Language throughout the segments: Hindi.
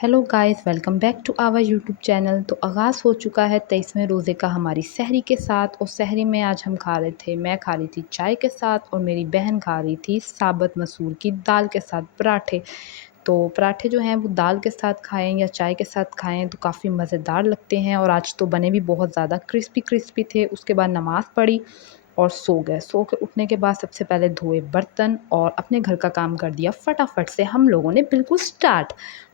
Hello guys, welcome back to our YouTube channel. तो आगाज़ हो चुका है 23वें रोज़े का हमारी सहरी के साथ। और सहरी में आज हम खा रहे थे, मैं खा रही थी चाय के साथ और मेरी बहन खा रही थी साबुत मसूर की दाल के साथ पराठे। तो पराठे जो हैं वो दाल के साथ खाएं या चाय के साथ खाएं तो काफ़ी मज़ेदार लगते हैं। और आज तो बने भी बहुत ज़्यादा क्रिस्पी क्रिस्पी थे। उसके बाद नमाज़ पढ़ी और सो गए। सो के उठने के बाद सबसे पहले धोए बर्तन और अपने घर का काम कर दिया फटाफट से हम लोगों ने बिल्कुल स्टार्ट।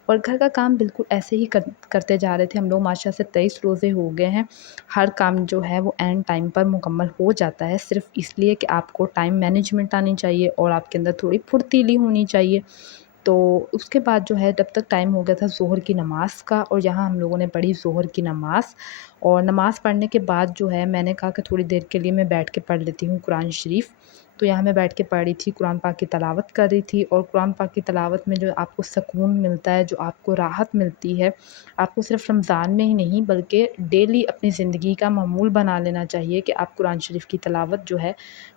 और घर का काम बिल्कुल ऐसे ही करते जा रहे थे हम लोग। माशा से 23 रोज़े हो गए हैं। हर काम जो है वो एंड टाइम पर मुकम्मल हो जाता है, सिर्फ़ इसलिए कि आपको टाइम मैनेजमेंट आनी चाहिए और आपके अंदर थोड़ी फुर्तीली होनी चाहिए। तो उसके बाद जो है जब तक टाइम हो गया था ज़ोहर की नमाज़ का, और यहाँ हम लोगों ने पढ़ी ज़ोहर की नमाज़। और नमाज़ पढ़ने के बाद जो है मैंने कहा कि थोड़ी देर के लिए मैं बैठ के पढ़ लेती हूँ कुरान शरीफ। तो यहाँ मैं बैठ के पढ़ रही थी, कुरान पाक की तिलावत कर रही थी। और कुरान पाक की तिलावत में जो आपको सुकून मिलता है, जो आपको राहत मिलती है, आपको सिर्फ़ रमज़ान में ही नहीं बल्कि डेली अपनी ज़िंदगी का मामूल बना लेना चाहिए कि आप कुरान शरीफ की तिलावत जो है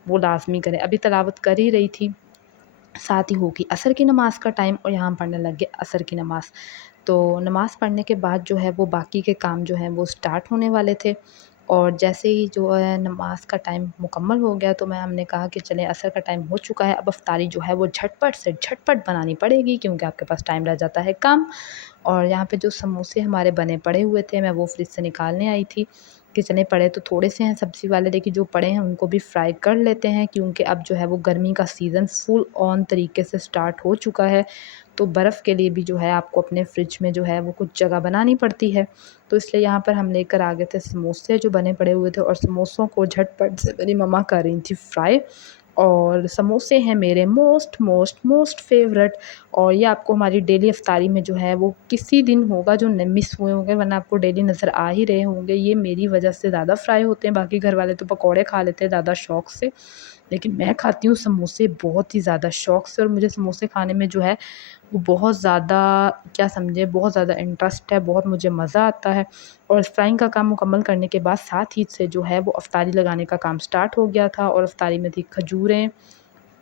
वो लाज़मी करें। अभी तिलावत कर ही रही थी, साथ ही होगी असर की नमाज़ का टाइम और यहाँ हम पढ़ने लग गए असर की नमाज़। तो नमाज़ पढ़ने के बाद जो है वो बाकी के काम जो हैं वो स्टार्ट होने वाले थे। और जैसे ही जो है नमाज़ का टाइम मुकम्मल हो गया तो हमने कहा कि चलें असर का टाइम हो चुका है, अब अफ्तारी जो है वो झटपट से झटपट बनानी पड़ेगी क्योंकि आपके पास टाइम रह जाता है कम। और यहाँ पे जो समोसे हमारे बने पड़े हुए थे मैं वो फ्रिज से निकालने आई थी कि चने पड़े तो थोड़े से हैं सब्ज़ी वाले, लेकिन जो पड़े हैं उनको भी फ्राई कर लेते हैं क्योंकि अब जो है वो गर्मी का सीज़न फुल ऑन तरीके से स्टार्ट हो चुका है। तो बर्फ़ के लिए भी जो है आपको अपने फ्रिज में जो है वो कुछ जगह बनानी पड़ती है। तो इसलिए यहाँ पर हम लेकर आ गए थे समोसे जो बने पड़े हुए थे, और समोसों को झटपट से मेरी मम्मा कर रही थी फ्राई। और समोसे हैं मेरे मोस्ट मोस्ट मोस्ट फेवरेट। और ये आपको हमारी डेली इफ्तारी में जो है वो किसी दिन होगा जो मिस हुए होंगे, वरना आपको डेली नज़र आ ही रहे होंगे। ये मेरी वजह से ज़्यादा फ्राई होते हैं, बाकी घर वाले तो पकौड़े खा लेते हैं ज़्यादा शौक़ से, लेकिन मैं खाती हूँ समोसे बहुत ही ज़्यादा शौक़ से। और मुझे समोसे खाने में जो है वो बहुत ज़्यादा, क्या समझे, बहुत ज़्यादा इंटरेस्ट है, बहुत मुझे मज़ा आता है। और फ्राइंग का काम मुकम्मल करने के बाद साथ ही से जो है वो अफ्तारी लगाने का काम स्टार्ट हो गया था। और अफ्तारी में थी खजूरें,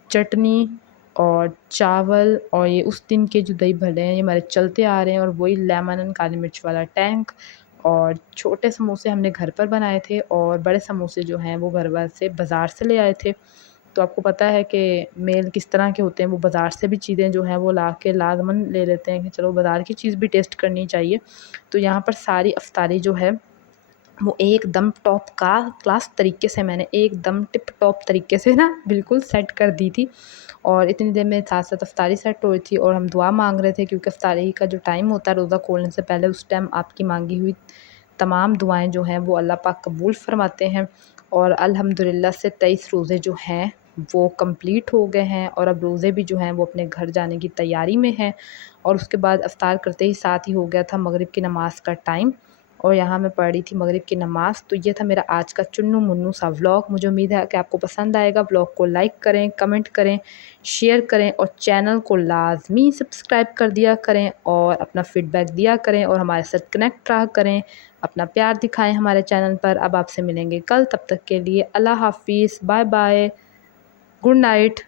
चटनी और चावल, और ये उस दिन के जो दही भल्ले हैं ये हमारे चलते आ रहे हैं, और वही लेमन एंड काली मिर्च वाला टैंक। और छोटे समोसे हमने घर पर बनाए थे और बड़े समोसे जो हैं वो घर वाले से बाज़ार से ले आए थे। तो आपको पता है कि मेल किस तरह के होते हैं, वो बाज़ार से भी चीज़ें जो हैं वो ला के लाज़मन ले लेते हैं कि चलो बाज़ार की चीज़ भी टेस्ट करनी चाहिए। तो यहाँ पर सारी अफ्तारी जो है वो एकदम टॉप का क्लास तरीके से मैंने एकदम टिप टॉप तरीके से ना बिल्कुल सेट कर दी थी। और इतनी देर में साथ साथ अफ्तारी सेट हो रही थी और हम दुआ मांग रहे थे क्योंकि अफ्तारी का जो टाइम होता है रोज़ा खोलने से पहले, उस टाइम आपकी मांगी हुई तमाम दुआएं जो हैं वो अल्लाह पाक कबूल फरमाते हैं। और अल्हम्दुलिल्लाह से 23 रोज़े जो हैं वो कंप्लीट हो गए हैं, और अब रोज़े भी जो हैं वो अपने घर जाने की तैयारी में हैं। और उसके बाद अफ्तार करते ही साथ ही हो गया था मगरिब की नमाज़ का टाइम, और यहाँ मैं पढ़ रही थी मगरिब की नमाज़। तो ये था मेरा आज का चुन्नू मुन्नू सा व्लॉग। मुझे उम्मीद है कि आपको पसंद आएगा। व्लॉग को लाइक करें, कमेंट करें, शेयर करें और चैनल को लाज़मी सब्सक्राइब कर दिया करें और अपना फ़ीडबैक दिया करें और हमारे साथ कनेक्ट रहा करें। अपना प्यार दिखाएं हमारे चैनल पर। अब आपसे मिलेंगे कल, तब तक के लिए अल्लाह हाफ़िज़, बाय बाय, गुड नाइट।